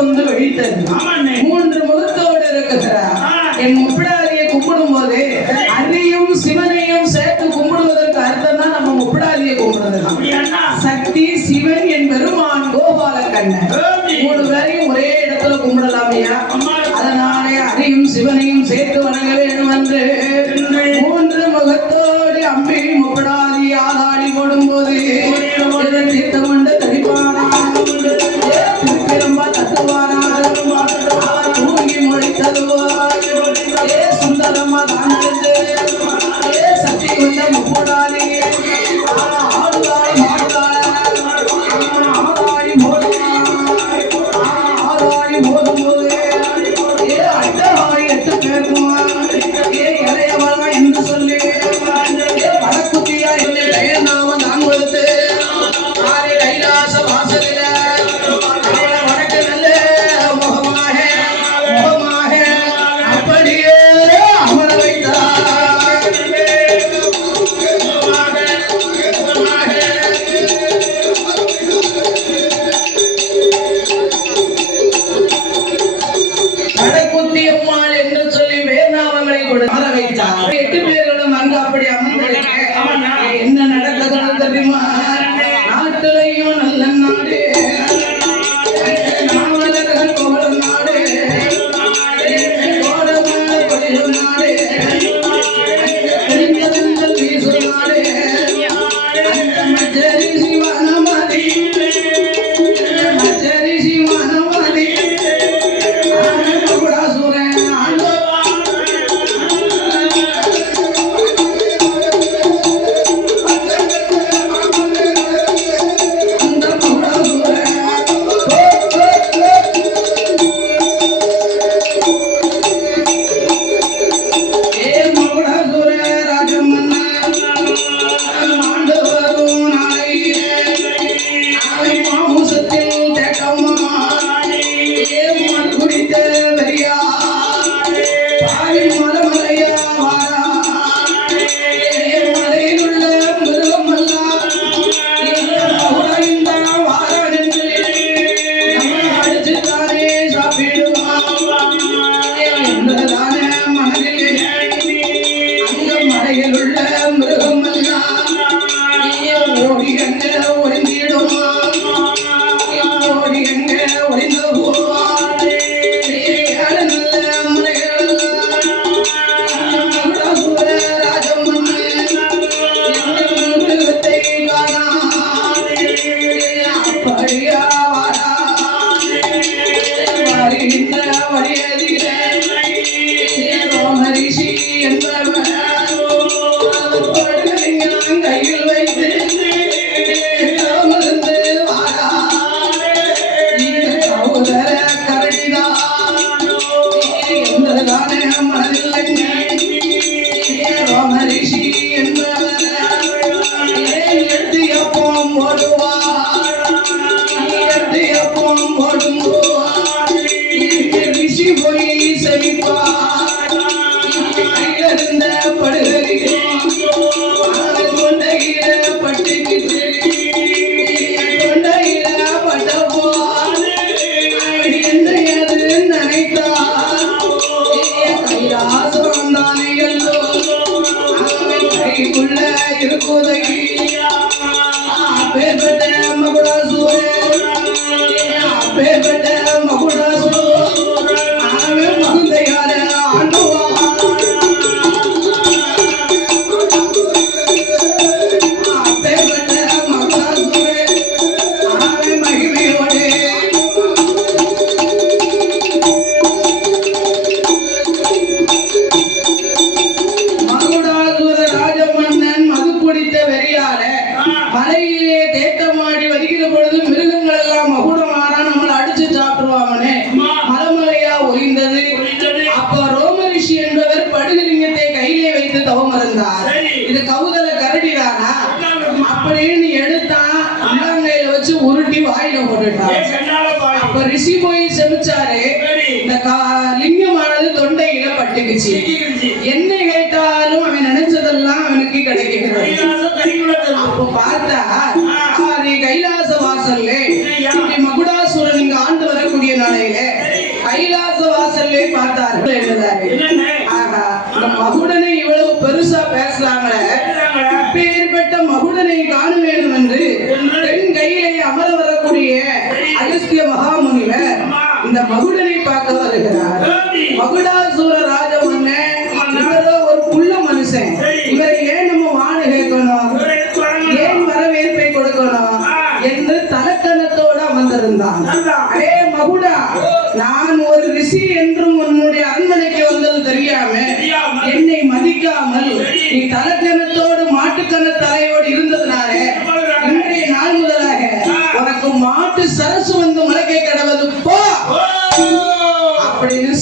வந்து வெளியிட்டாரு ஆமா என்ன நடக்குது தெரியுமா? அப்படின்னு எடுத்தா அண்ணாங்கையில வச்சு உருட்டி வாயில போட்டுட்டான் அப்ப ரிஷி போய் செமிச்சாரு இந்த லிங்கமானது தொண்டையில பட்டுக்குச்சு. என்ன கேட்டாலும் அவன் நினைச்சதெல்லாம் அவனுக்கு கிடைக்கிறது. அப்ப பார்த்தா கைலாச வாசல்ல இப்படி மகுடாசுரன் இங்க ஆண்டு வரக்கூடிய நாளையில கைலாச வாசல்ல பார்த்தாரு. என்னதாரு மகுடனை இவ்வளவு பெருசா பேசுறாங்களே. காண வேண்டும் என்று பெண் கையிலே அமர வரக்கூடிய அகஸ்திய மகாமுனிவர் இந்த மகுட நீ தலைக்கணத்தோடு மாட்டுக்கண்ண தலையோடு இருந்ததுனால இன்றைய நாள் முதலாக உனக்கு மாட்டு சரசு வந்து முளைக்க கிடவது. போ. அப்படின்னு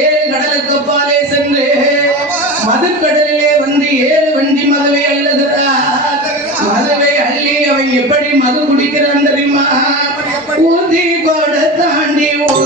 ஏழு கடலுக்கு அப்பாலே சென்று மதுக்கடலிலே வந்து ஏழு வண்டி மதுவை அள்ளுகிறார் மதுவை அள்ளி அவன் எப்படி மது குடிக்கிறான் தெரியுமா? ஊதி கூட தாண்டி ஓ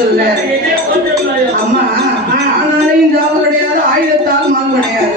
சொல்ல? அம்மா ஆனாலையும் ஜாவு கிடையாது ஆயுதத்தால் மாவு கிடையாது